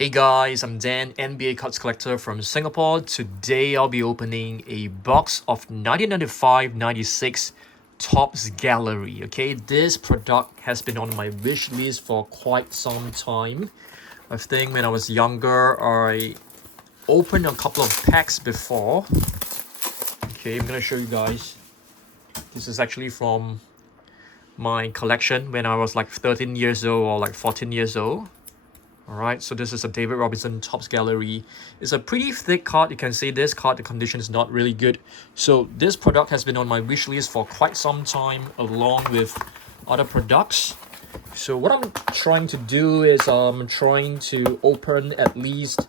Hey guys, I'm Dan, NBA cards collector from Singapore. Today I'll be opening a box of 1995-96 Topps Gallery. Okay, this product has been on my wish list for quite some time. I think when I was younger, I opened a couple of packs before. Okay, I'm gonna show you guys. This is actually from my collection when I was like 13 years old or like 14 years old. Alright, so this is a David Robinson Topps Gallery. It's a pretty thick card. You can see this card, the condition is not really good. So this product has been on my wish list for quite some time along with other products. So what I'm trying to do is I'm trying to open at least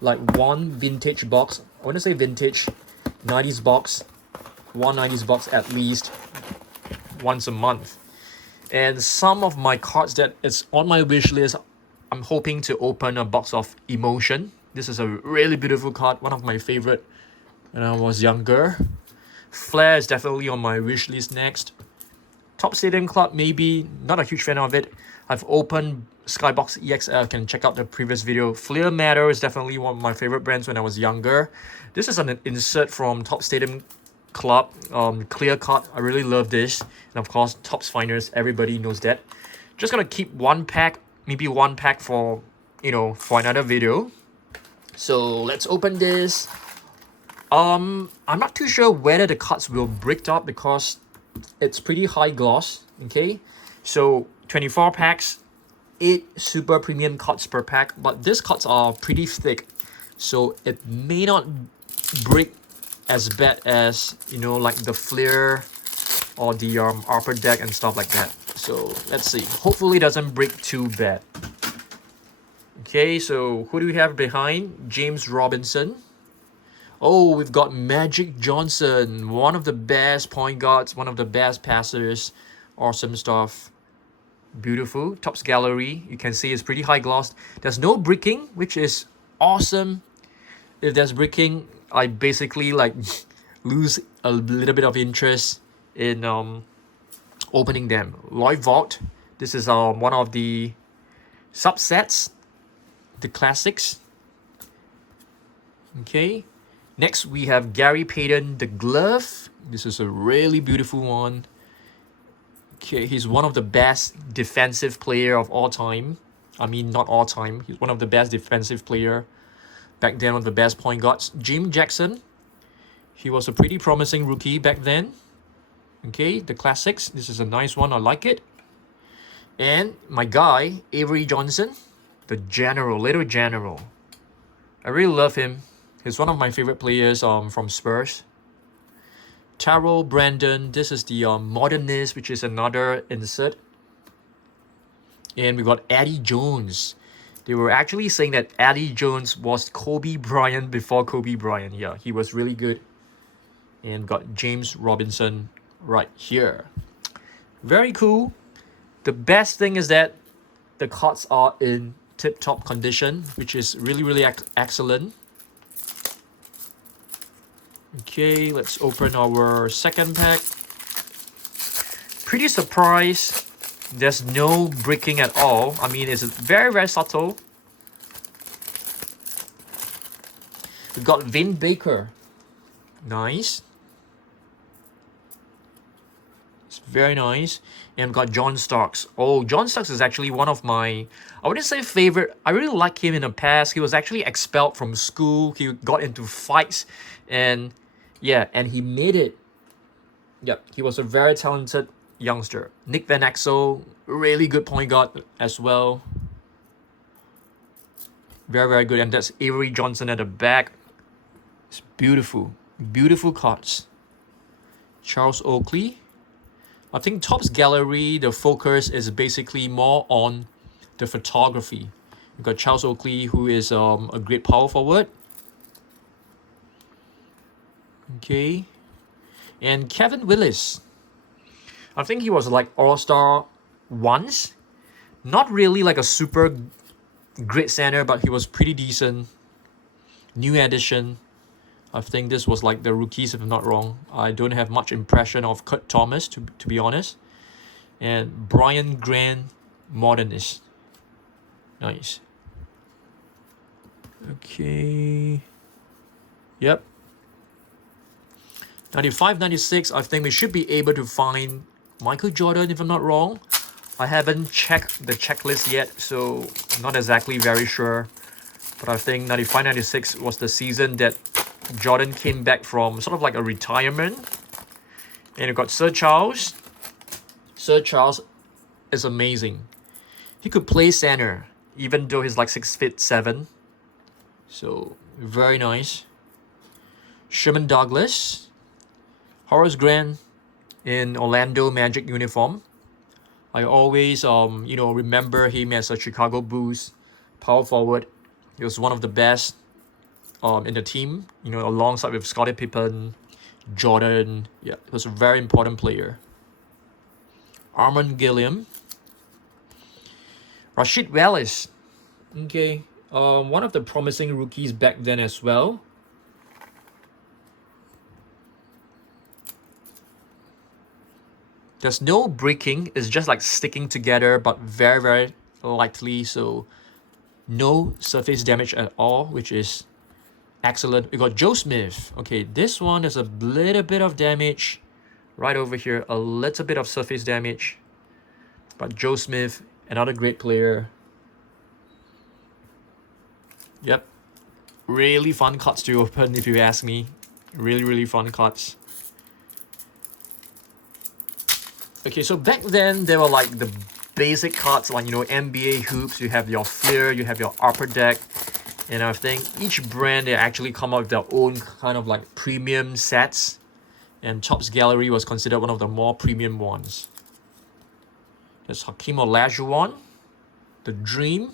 like one vintage box. I want to say vintage 90s box. One 90s box at least once a month. And some of my cards that is on my wish list, I'm hoping to open a box of Emotion. This is a really beautiful card, one of my favorite when I was younger. Flair is definitely on my wish list next. Top Stadium Club, maybe, not a huge fan of it. I've opened Skybox EXL, you can check out the previous video. Flair Matter is definitely one of my favorite brands when I was younger. This is an insert from Top Stadium Club, clear card. I really love this. And of course, Topps Finest, everybody knows that. Just gonna keep one pack. Maybe one pack for, for another video. So let's open this. I'm not too sure whether the cards will break up because it's pretty high gloss. Okay, so 24 packs, 8 super premium cards per pack, but these cards are pretty thick, so it may not break as bad as like the Flair or the Upper Deck and stuff like that. So let's see. Hopefully it doesn't break too bad. Okay, so who do we have behind? James Robinson. Oh, we've got Magic Johnson, one of the best point guards, one of the best passers. Awesome stuff. Beautiful. Topps Gallery. You can see it's pretty high gloss. There's no bricking, which is awesome. If there's bricking, I basically like lose a little bit of interest in opening them. Lloyd Vault. This is one of the subsets, the classics. Okay. Next we have Gary Payton, the glove. This is a really beautiful one. Okay, he's one of the best defensive player of all time. I mean, not all time. He's one of the best defensive player. Back then, one of the best point guards. Jim Jackson. He was a pretty promising rookie back then. Okay, the classics. This is a nice one. I like it. And my guy, Avery Johnson, the general, little general. I really love him. He's one of my favorite players from Spurs. Taro Brandon. This is the Modernist, which is another insert. And we got Eddie Jones. They were actually saying that Eddie Jones was Kobe Bryant before Kobe Bryant. Yeah, he was really good. And got James Robinson right here. Very cool. The best thing is that the cards are in tip-top condition, which is really excellent. Okay, let's open our second pack. Pretty surprised there's no breaking at all. I mean, it's very subtle. We've got Vin Baker. Nice. It's very nice. And we've got John Starks. Oh, John Starks is actually one of my, I wouldn't say favorite. I really like him in the past. He was actually expelled from school. He got into fights. And yeah, and he made it. Yep, he was a very talented youngster. Nick Van Exel, really good point guard as well. Very good. And that's Avery Johnson at the back. It's beautiful. Beautiful cards. Charles Oakley. I think Topps Gallery, the focus is basically more on the photography. We've got Charles Oakley, who is a great power forward. Okay. And Kevin Willis. I think he was like All-Star once. Not really like a super great center, but he was pretty decent. New addition. I think this was like the rookies, if I'm not wrong. I don't have much impression of Kurt Thomas, to be honest. And Brian Grant, Modernist. Nice. Okay. Yep. 95, 96, I think we should be able to find Michael Jordan, if I'm not wrong. I haven't checked the checklist yet, so I'm not exactly very sure. But I think 95, 96 was the season that Jordan came back from sort of like a retirement. And you got Sir Charles. Sir Charles is amazing. He could play center, even though he's like 6'7". So, very nice. Sherman Douglas. Horace Grant in Orlando Magic uniform. I always remember him as a Chicago Bulls power forward. He was one of the best in the team, alongside with Scottie Pippen, Jordan. Yeah, he was a very important player. Armand Gilliam. Rasheed Wallace. Okay. One of the promising rookies back then as well. There's no breaking, it's just like sticking together, but very, very lightly, so no surface damage at all, which is excellent. We got Joe Smith. Okay, this one is a little bit of damage right over here, a little bit of surface damage, but Joe Smith, another great player. Yep, really fun cards to open if you ask me. Really, really fun cards. Okay, so back then there were like the basic cards, like NBA hoops. You have your Flair, you have your Upper Deck, and I think each brand they actually come up with their own kind of like premium sets. And Topps Gallery was considered one of the more premium ones. There's Hakeem Olajuwon, the Dream.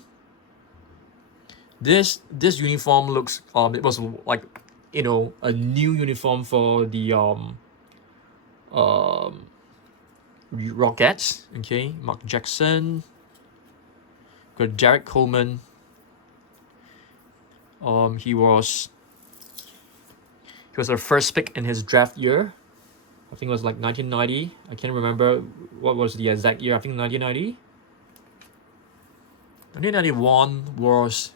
This uniform looks it was like a new uniform for the Rockets. Okay, Mark Jackson. Got Derek Coleman. He was the first pick in his draft year. I think it was like 1990. I can't remember what was the exact year. I think 1990. 1991 was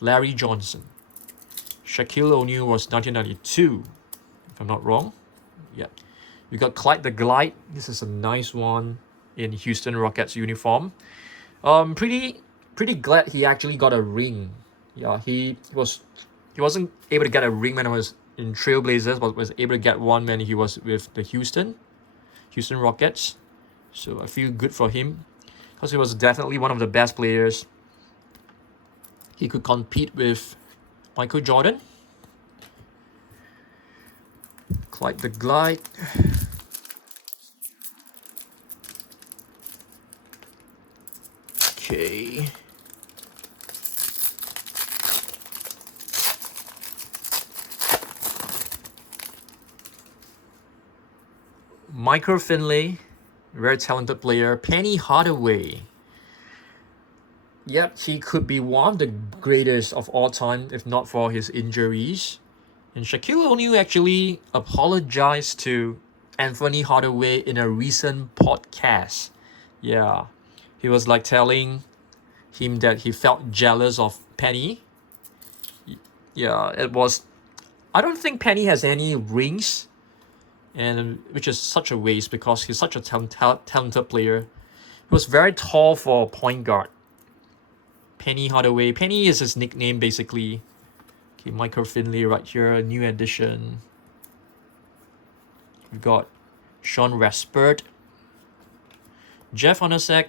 Larry Johnson. Shaquille O'Neal was 1992, if I'm not wrong. Yeah. We got Clyde the Glide. This is a nice one in Houston Rockets uniform. Pretty glad he actually got a ring. Yeah, he wasn't able to get a ring when he was in Trailblazers, but was able to get one when he was with the Houston Rockets. So I feel good for him, because he was definitely one of the best players. He could compete with Michael Jordan. Clyde the Glide. Okay. Michael Finley, very talented player. Penny Hardaway. Yep, he could be one of the greatest of all time if not for his injuries. And Shaquille O'Neal actually apologized to Anthony Hardaway in a recent podcast. Yeah, he was like telling him that he felt jealous of Penny. Yeah, it was. I don't think Penny has any rings, and which is such a waste because he's such a talented player. He was very tall for a point guard. Penny Hardaway. Penny is his nickname basically. Okay, Michael Finley right here, a new addition. We got Sean Raspert. Jeff Hornacek,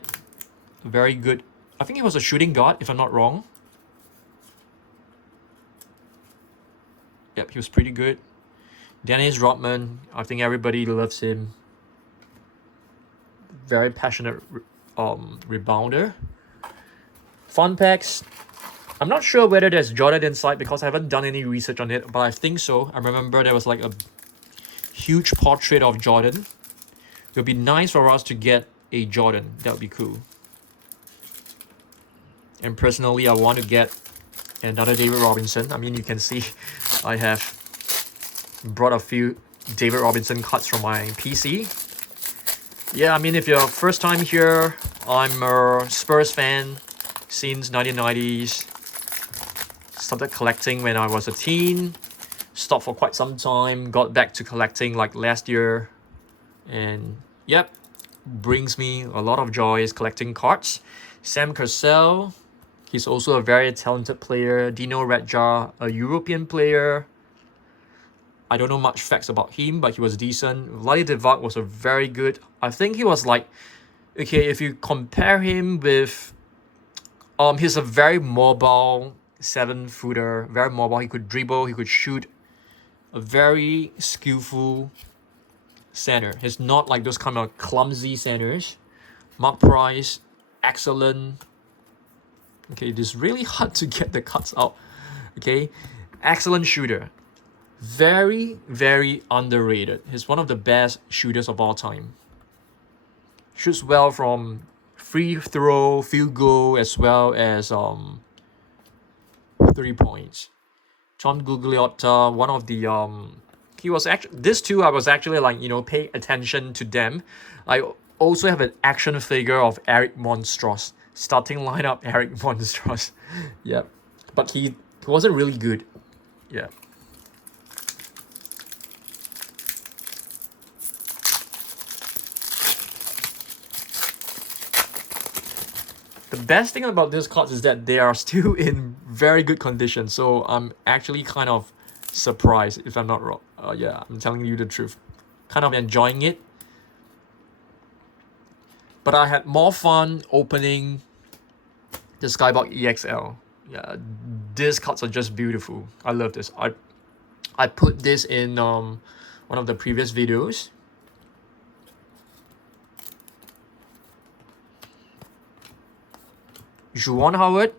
very good. I think he was a shooting guard, if I'm not wrong. Yep, he was pretty good. Dennis Rodman, I think everybody loves him. Very passionate rebounder. Fun packs. I'm not sure whether there's Jordan inside because I haven't done any research on it, but I think so. I remember there was like a huge portrait of Jordan. It would be nice for us to get a Jordan. That would be cool. And personally, I want to get another David Robinson. I mean, you can see I have brought a few David Robinson cards from my PC. Yeah, I mean, if you're first time here, I'm a Spurs fan since 1990s. Started collecting when I was a teen. Stopped for quite some time. Got back to collecting like last year. And yep, brings me a lot of joy is collecting cards. Sam Cassell, he's also a very talented player. Dino Radja, a European player. I don't know much facts about him, but he was decent. Vlade Divac was a very good. I think he was like, okay, if you compare him with, he's a very mobile 7-footer, very mobile. He could dribble, he could shoot. A very skillful center. He's not like those kind of clumsy centers. Mark Price, excellent. Okay, it is really hard to get the cuts out. Okay, excellent shooter. Very, very underrated. He's one of the best shooters of all time. Shoots well from free throw, field goal, as well as 3 points. John Gugliotta, one of the he was actually, this two I was actually like, pay attention to them. I also have an action figure of Eric Monstros. Starting lineup Eric Monstros. Yeah. But he wasn't really good. Yeah. The best thing about these cards is that they are still in very good condition. So I'm actually kind of surprised if I'm not wrong. Yeah, I'm telling you the truth. Kind of enjoying it. But I had more fun opening the Skybox EXL. Yeah, these cards are just beautiful. I love this. I put this in one of the previous videos. Juwan Howard.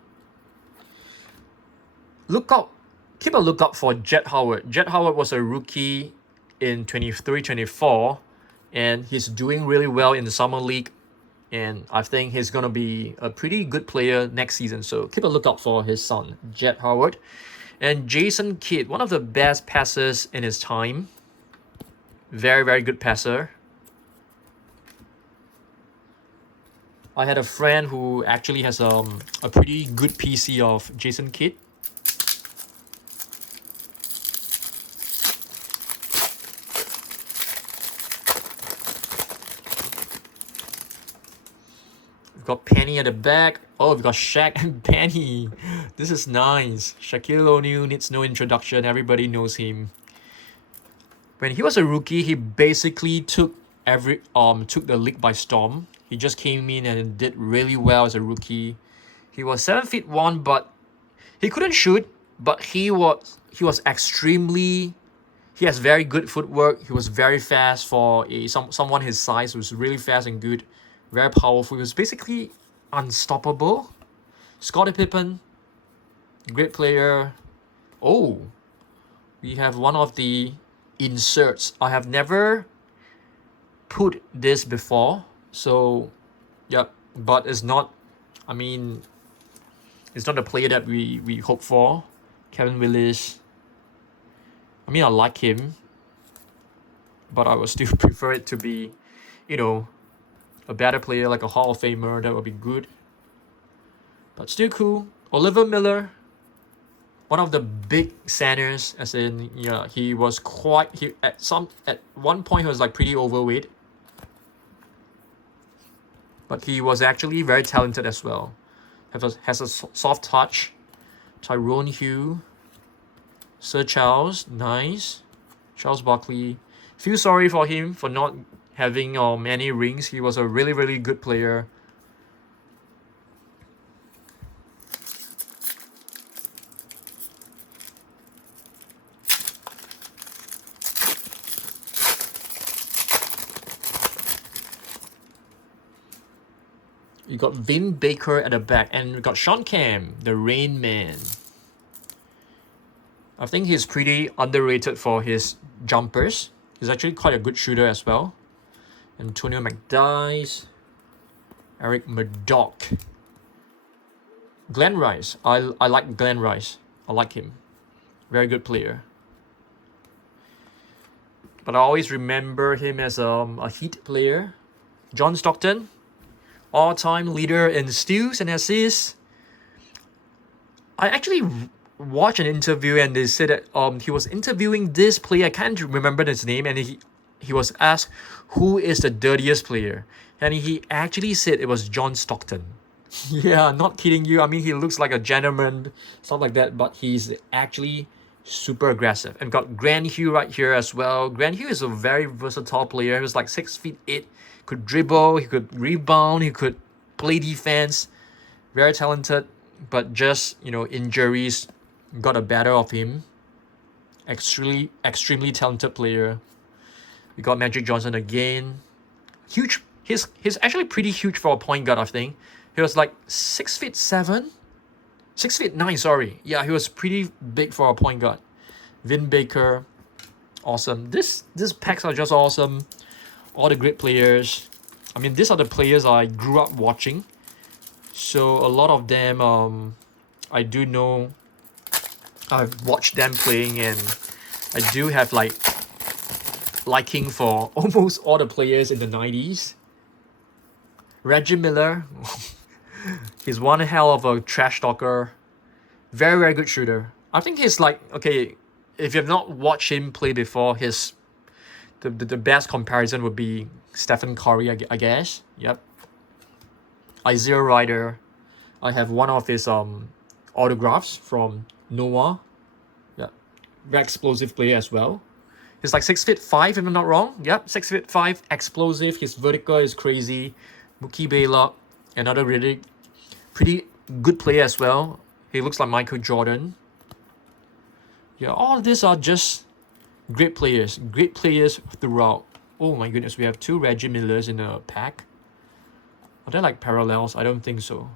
Keep a lookout for Jet Howard. Jet Howard was a rookie in 23-24, and he's doing really well in the summer league. And I think he's gonna be a pretty good player next season. So keep a lookout for his son, Jet Howard. And Jason Kidd, one of the best passers in his time. Very, very good passer. I had a friend who actually has a pretty good PC of Jason Kidd. We've got Penny at the back. Oh, we've got Shaq and Penny. This is nice. Shaquille O'Neal needs no introduction. Everybody knows him. When he was a rookie, he basically took the league by storm. He just came in and did really well as a rookie. He was 7'1", but he couldn't shoot. But he was extremely. He has very good footwork. He was very fast for someone his size. He was really fast and good, very powerful. He was basically unstoppable. Scottie Pippen, great player. Oh, we have one of the inserts. I have never put this before. So, yeah, but it's not, it's not the player that we hope for. Kevin Willis. I like him, but I would still prefer it to be, a better player, like a Hall of Famer. That would be good. But still cool. Oliver Miller, one of the big centers, as in, he was at one point he was like pretty overweight. But he was actually very talented as well. Has a soft touch. Tyrone Hugh. Sir Charles, nice. Charles Barkley. Feel sorry for him for not having many rings. He was a really, really good player. You got Vin Baker at the back, and we got Sean Kemp, the Rain Man. I think he's pretty underrated for his jumpers. He's actually quite a good shooter as well. Antonio McDyess, Eric Murdoch, Glenn Rice. I like Glenn Rice. I like him. Very good player. But I always remember him as a Heat player. John Stockton, all-time leader in steals and assists. I actually watched an interview and they said that he was interviewing this player. I can't remember his name, and he was asked who is the dirtiest player, and he actually said it was John Stockton. Yeah, not kidding you. I mean, he looks like a gentleman, stuff like that, but he's actually super aggressive. And got Grant Hugh right here as well. Grant Hugh is a very versatile player. He was like 6'8", could dribble, he could rebound, he could play defense. Very talented, but just, injuries got the better of him. Extremely talented player. We got Magic Johnson again. Huge. He's actually pretty huge for a point guard, I think. He was like 6'7", 6'9", sorry. Yeah, he was pretty big for a point guard. Vin Baker, awesome. These packs are just awesome. All the great players. I mean, these are the players I grew up watching. So a lot of them, I do know. I've watched them playing, and I do have liking for almost all the players in the 90s. Reggie Miller, he's one hell of a trash talker. Very, very good shooter. I think he's okay, if you've not watched him play before, the best comparison would be Stephen Curry, I guess. Yep. Isaiah Ryder. I have one of his autographs from Noah. Yeah. Very explosive player as well. He's like 6'5", if I'm not wrong. Yep, 6'5", explosive. His vertical is crazy. Mookie Baylock, another really pretty good player as well. He looks like Michael Jordan. Yeah, all of these are just great players throughout. Oh my goodness, we have 2 Reggie Millers in a pack. Are there like parallels? I don't think so.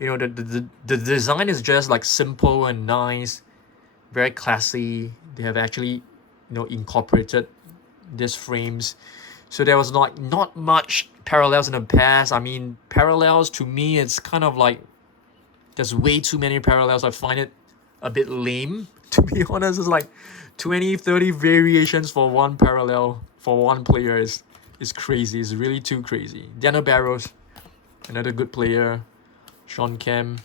The design is just like simple and nice, very classy. They have actually, incorporated these frames. So there was not much parallels in the past. I mean, parallels to me, it's kind of like there's way too many parallels. I find it a bit lame, to be honest. It's like 20, 30 variations for one parallel for one player is crazy. It's really too crazy. Daniel Barros, another good player. Sean Kemp.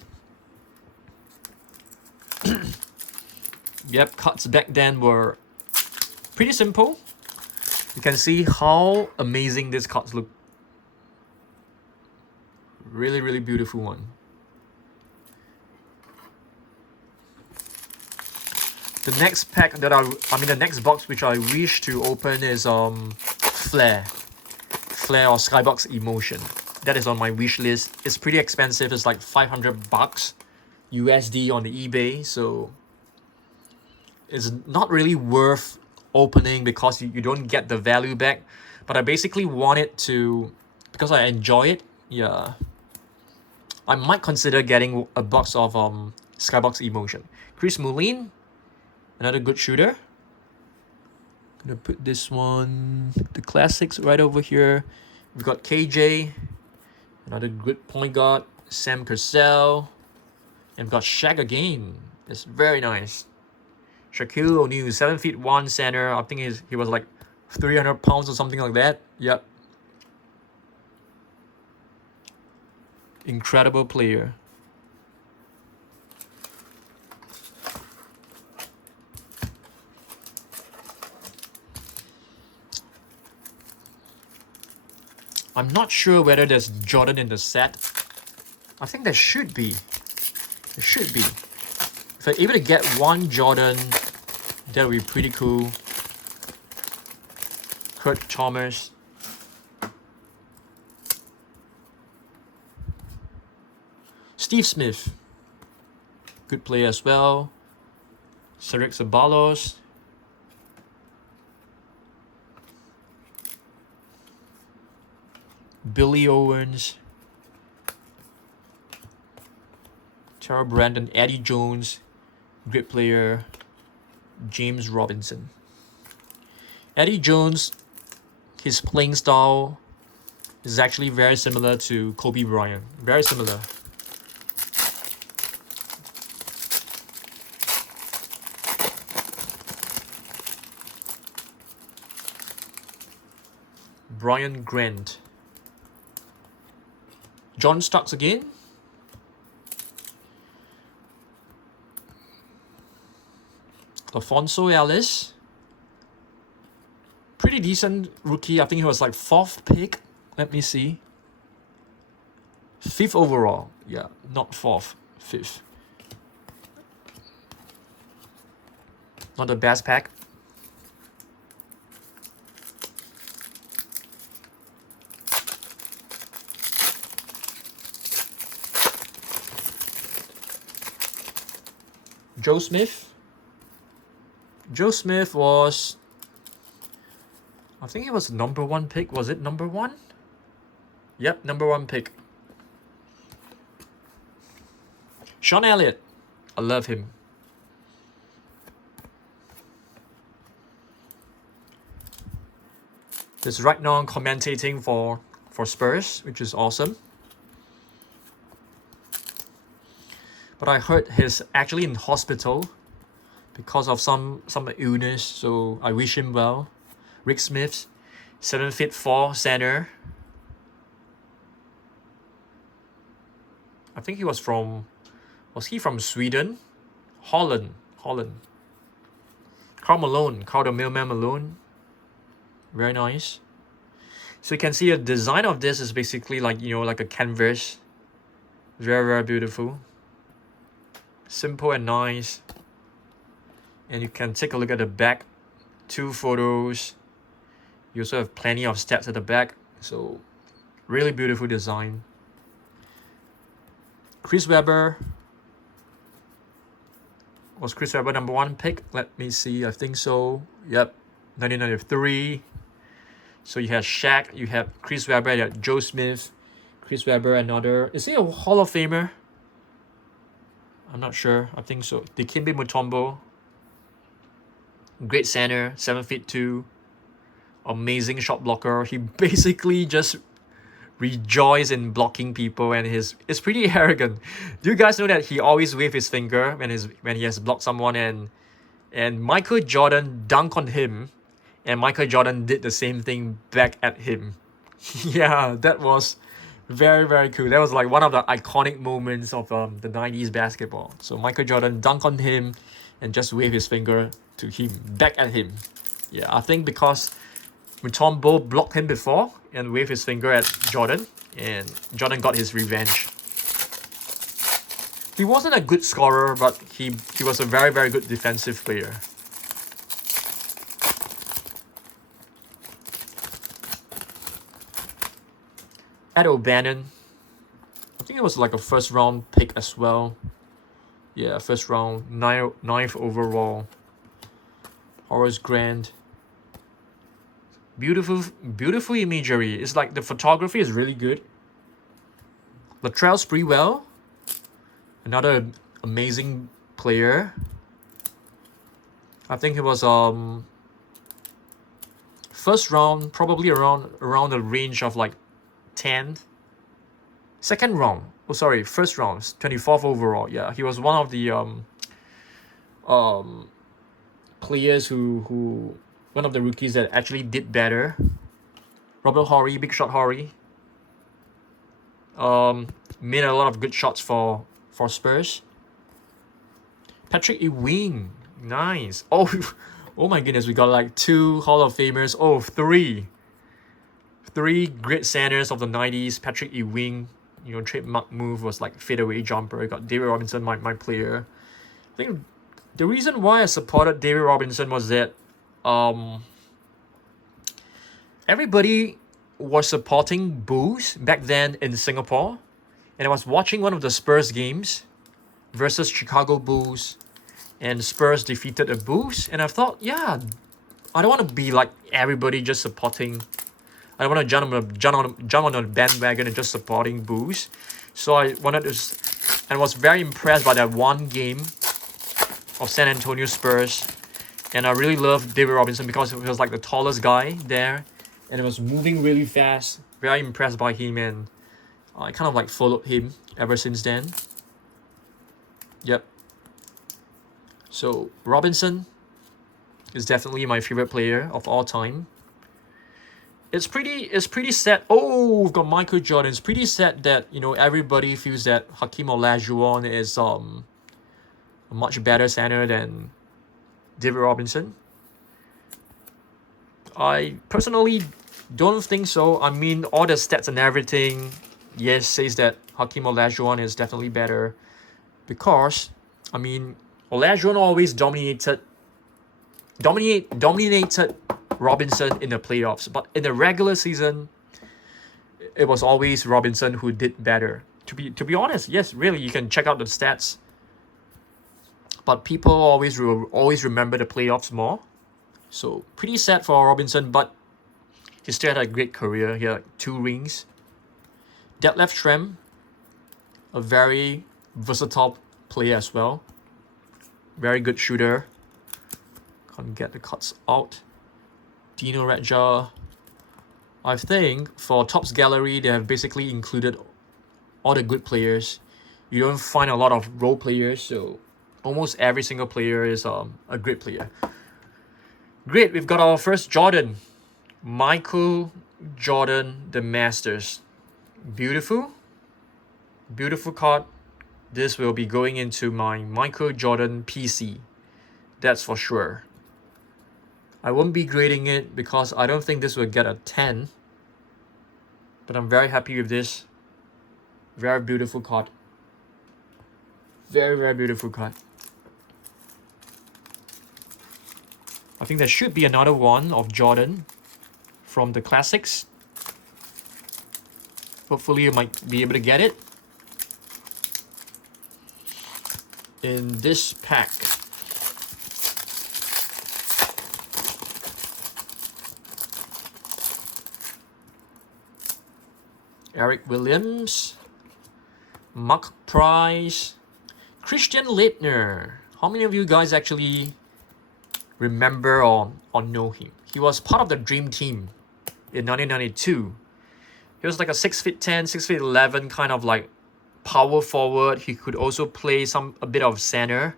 Yep, cuts back then were pretty simple. You can see how amazing these cards look. Really, really beautiful one. The next pack that the next box which I wish to open is Flair or Skybox Emotion. That is on my wish list. It's pretty expensive. It's like $500 USD on the eBay, so it's not really worth opening because you don't get the value back. But I basically want it to, because I enjoy it. Yeah, I might consider getting a box of Skybox Emotion. Chris Mullin, another good shooter. Gonna put this one, the classics, right over here. We've got KJ, another good point guard. Sam Cassell, and we've got Shaq again. It's very nice. Shaquille O'Neal, 7'1" center. I think he was like 300 pounds or something like that. Yep. Incredible player. I'm not sure whether there's Jordan in the set. I think there should be. There should be. If I'm able to get one Jordan, that would be pretty cool. Kurt Thomas. Steve Smith. Good player as well. Cedric Ceballos. Billy Owens. Tara Brandon. Eddie Jones. Great player. James Robinson. Eddie Jones, his playing style is actually very similar to Kobe Bryant. Very similar. Brian Grant. John Starks again. Alfonso Ellis. Pretty decent rookie. I think he was like 4th pick. Let me see. 5th overall. Yeah, not 4th. 5th. Not the best pack. Joe Smith. Joe Smith was, I think he was number 1 pick. Was it number 1? Yep, number 1 pick. Sean Elliott. I love him. He's right now commentating for Spurs, which is awesome. But I heard he's actually in hospital because of some illness, so I wish him well. Rick Smith, 7'4" center. I think he was from Sweden? Holland. Karl the Mailman Malone. Very nice. So you can see the design of this is basically like, like a canvas. Very, very beautiful. Simple and nice. And you can take a look at the back. 2 photos. You also have plenty of stats at the back. So really beautiful design. Chris Webber. Was Chris Webber number 1 pick? Let me see. I think so. Yep. 1993. So you had Shaq, you had Chris Webber, you had Joe Smith, Chris Webber, another. Is he a Hall of Famer? I'm not sure. I think so. Dikembe Mutombo. Great center, 7'2". Amazing shot blocker. He basically just rejoices in blocking people, and it's pretty arrogant. Do you guys know that he always waves his finger when he has blocked someone, and Michael Jordan dunked on him, and Michael Jordan did the same thing back at him. Yeah, that was very, very cool. That was like one of the iconic moments of the 90s basketball. So Michael Jordan dunked on him and just waved his finger to him, back at him. Yeah, I think because Mutombo blocked him before and waved his finger at Jordan, and Jordan got his revenge. He wasn't a good scorer, but he was a very, very good defensive player. Ed O'Bannon. I think it was like a 1st round pick as well. Yeah, 1st round, 9th overall. Horace Grant. Beautiful imagery. It's like the photography is really good. Latrell Sprewell. Another amazing player. I think it was 1st round, probably around the range of like 10th. 2nd round. Oh, sorry, 1st round, 24th overall. Yeah, he was one of the players who one of the rookies that actually did better. Robert Horry, Big Shot Horry. Made a lot of good shots for Spurs. Patrick Ewing, nice. Oh my goodness, we got like 2 Hall of Famers. Oh, 3 great centers of the 90s. Patrick Ewing, trademark move was like fadeaway jumper. I got David Robinson, my player. I think the reason why I supported David Robinson was that everybody was supporting Bulls back then in Singapore, and I was watching one of the Spurs games versus Chicago Bulls, and Spurs defeated the Bulls, and I thought, yeah, I don't want to be like everybody just supporting. I don't want to jump on a bandwagon and just supporting Bulls. So I wanted to, and was very impressed by that one game of San Antonio Spurs. And I really loved David Robinson because he was like the tallest guy there, and it was moving really fast. Very impressed by him, and I kind of like followed him ever since then. Yep. So Robinson is definitely my favorite player of all time. It's pretty sad. Oh, we've got Michael Jordan. It's pretty sad that everybody feels that Hakeem Olajuwon is a much better center than David Robinson? I personally don't think so. I mean, all the stats and everything, yes, says that Hakeem Olajuwon is definitely better because, I mean, Olajuwon always dominated Robinson in the playoffs, but in the regular season, it was always Robinson who did better. To be honest, yes, really, you can check out the stats, but people always remember the playoffs more. So pretty sad for Robinson, but he still had a great career. He had 2 rings. Detlef Schrempf, a very versatile player as well. Very good shooter. Can't get the cuts out. Dino Radja. I think for Topps Gallery, they have basically included all the good players. You don't find a lot of role players, so almost every single player is a great player. Great, we've got our first Jordan. Michael Jordan, the Masters. Beautiful. Beautiful card. This will be going into my Michael Jordan PC. That's for sure. I won't be grading it because I don't think this will get a 10. But I'm very happy with this. Very beautiful card. Very, very beautiful card. I think there should be another one of Jordan from the classics. Hopefully you might be able to get it in this pack. Eric Williams, Mark Price, Christian Leitner. How many of you guys actually remember or know him? He was part of the Dream Team in 1992. He was like a 6'10", 6'11", kind of like power forward. He could also play a bit of center.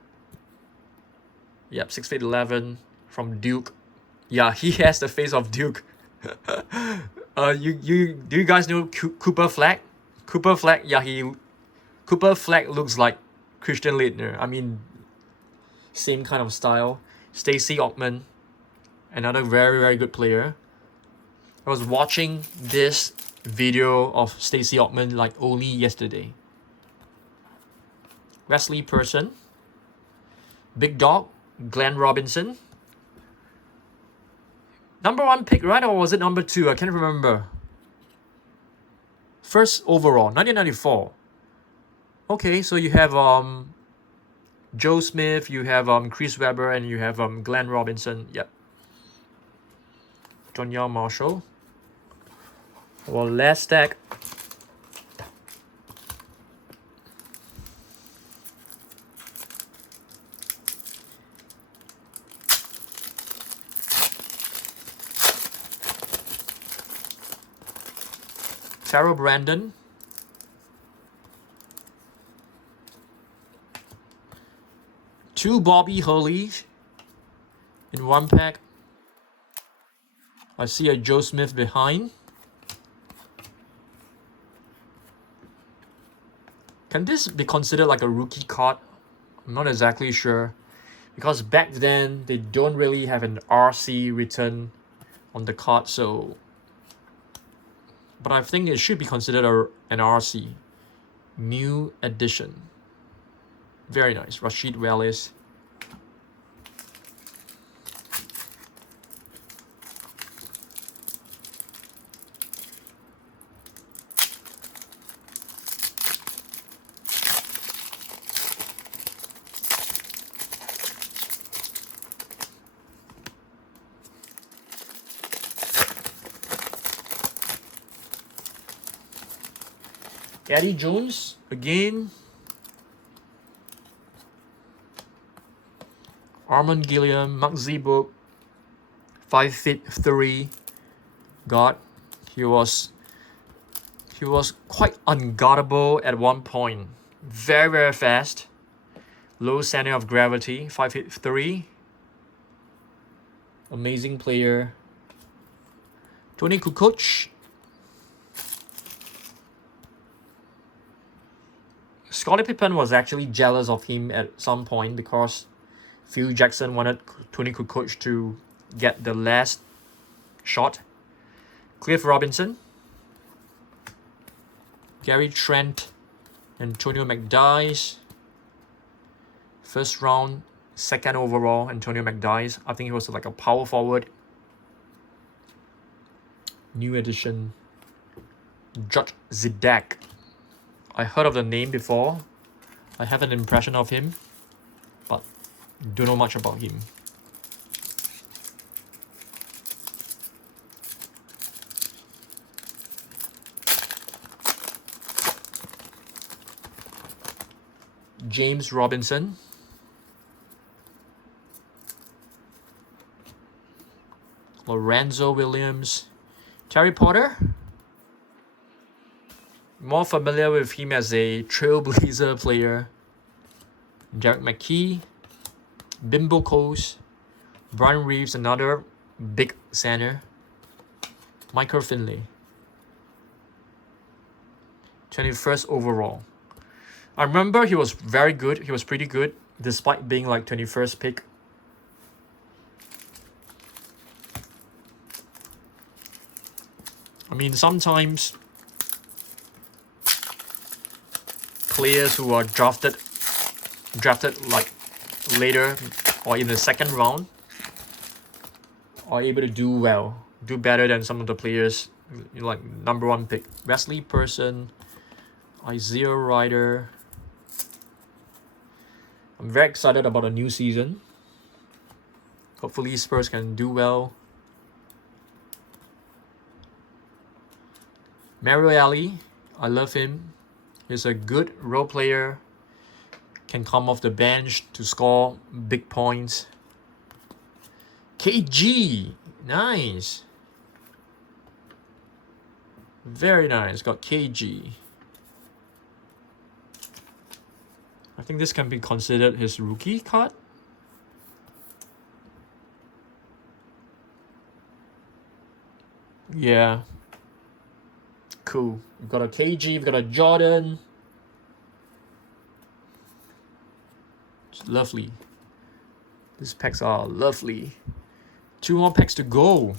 Yep, 6'11", from Duke. Yeah, he has the face of Duke. Do you guys know Cooper Flag? Cooper Flag, yeah, Cooper Flag looks like Christian Leitner. I mean, same kind of style. Stacey Ockman, another very, very good player. I was watching this video of Stacey Ockman like only yesterday. Wesley Person, Big Dog, Glenn Robinson. Number 1 pick, right? Or was it number 2? I can't remember. First overall, 1994. Okay, so you have Joe Smith, you have Chris Webber, and you have Glenn Robinson. Yep. John Marshall. Well, last stack. Taro Brandon. Two Bobby Hurley in one pack. I see a Joe Smith behind. Can this be considered like a rookie card? I'm not exactly sure. Because back then, they don't really have an RC written on the card, so... But I think it should be considered an RC. New edition. Very nice. Rasheed Wallace. Eddie Jones again. Armand Gilliam, Mark Zebo, 5'3". God, he was quite unguardable at one point. Very, very fast. Low center of gravity, 5'3". Amazing player. Tony Kukoc. Scottie Pippen was actually jealous of him at some point because Phil Jackson wanted Tony Kukoc to get the last shot. Cliff Robinson, Gary Trent, Antonio McDyess. First round, second overall, Antonio McDyess. I think he was like a power forward. New addition, Judge Zidak. I heard of the name before. I have an impression of him, but don't know much about him. James Robinson. Lorenzo Williams. Terry Porter. More familiar with him as a Trailblazer player. Derek McKee. Bimbo Coase. Brian Reeves, another big center. Michael Finley. 21st overall. I remember he was very good. He was pretty good despite being like 21st pick. I mean, sometimes players who are drafted like later or in the second round are able to do well, do better than some of the players like number 1 pick. Wesley Person, Isaiah Ryder. I'm very excited about a new season. Hopefully Spurs can do well. Mario Alley, I love him. He's a good role player. Can come off the bench to score big points. KG, nice. Very nice, got KG. I think this can be considered his rookie card. Yeah. Cool. We've got a KG, we've got a Jordan. It's lovely. These packs are lovely. 2 more packs to go.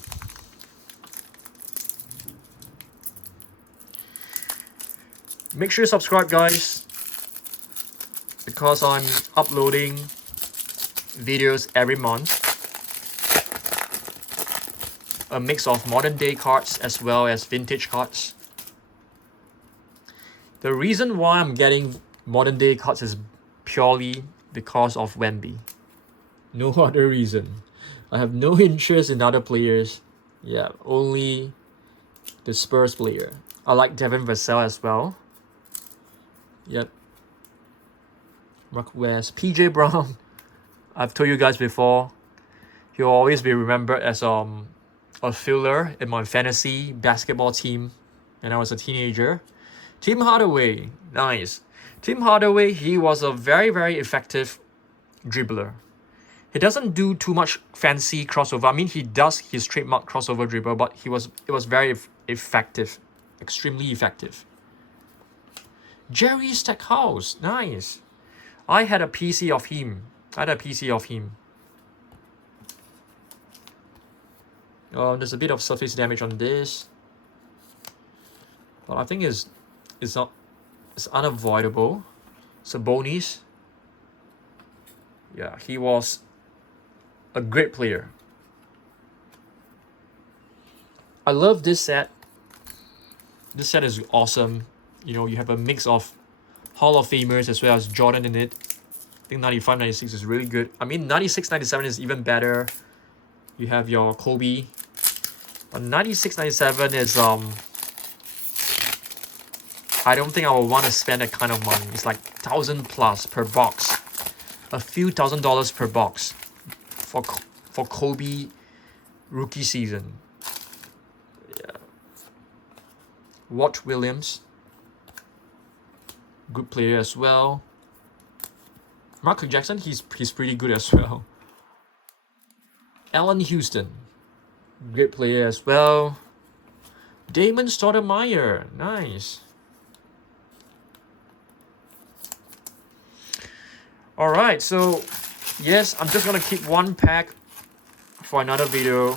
Make sure you subscribe, guys, because I'm uploading videos every month. A mix of modern day cards as well as vintage cards. The reason why I'm getting modern day cards is purely because of Wemby. No other reason. I have no interest in other players. Yeah, only the Spurs player. I like Devin Vassell as well. Yep. Mark West, PJ Brown. I've told you guys before, he'll always be remembered as a filler in my fantasy basketball team when I was a teenager. Tim Hardaway, nice. Tim Hardaway, he was a very, very effective dribbler. He doesn't do too much fancy crossover. I mean, he does his trademark crossover dribble, but it was very effective, extremely effective. Jerry Stackhouse, nice. I had a PC of him. There's a bit of surface damage on this, but I think it's unavoidable. Sabonis. Yeah, he was a great player. I love this set. This set is awesome. You know, you have a mix of Hall of Famers as well as Jordan in it. I think 95, 96 is really good. I mean, 96, 97 is even better. You have your Kobe. 96, 97 is I don't think I would want to spend that kind of money. It's like $1,000+ per box, a few $1,000s per box for Kobe rookie season. Yeah. Watt Williams, good player as well. Michael Jackson, he's pretty good as well. Allen Houston, great player as well. Damon Stoudemire, nice. All right, so yes, I'm just gonna keep one pack for another video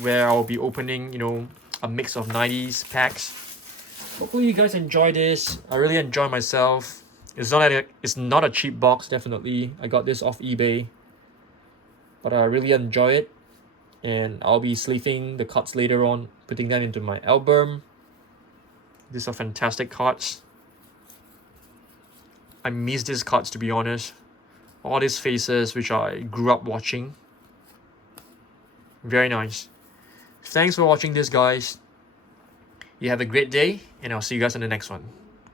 where I'll be opening, a mix of 90s packs. Hopefully you guys enjoy this. I really enjoy myself. It's not a cheap box, definitely. I got this off eBay, but I really enjoy it, and I'll be sleeving the cards later on, putting them into my album. These are fantastic cards. I miss these cards, to be honest. All these faces which I grew up watching. Very nice. Thanks for watching this, guys. You have a great day, and I'll see you guys in the next one.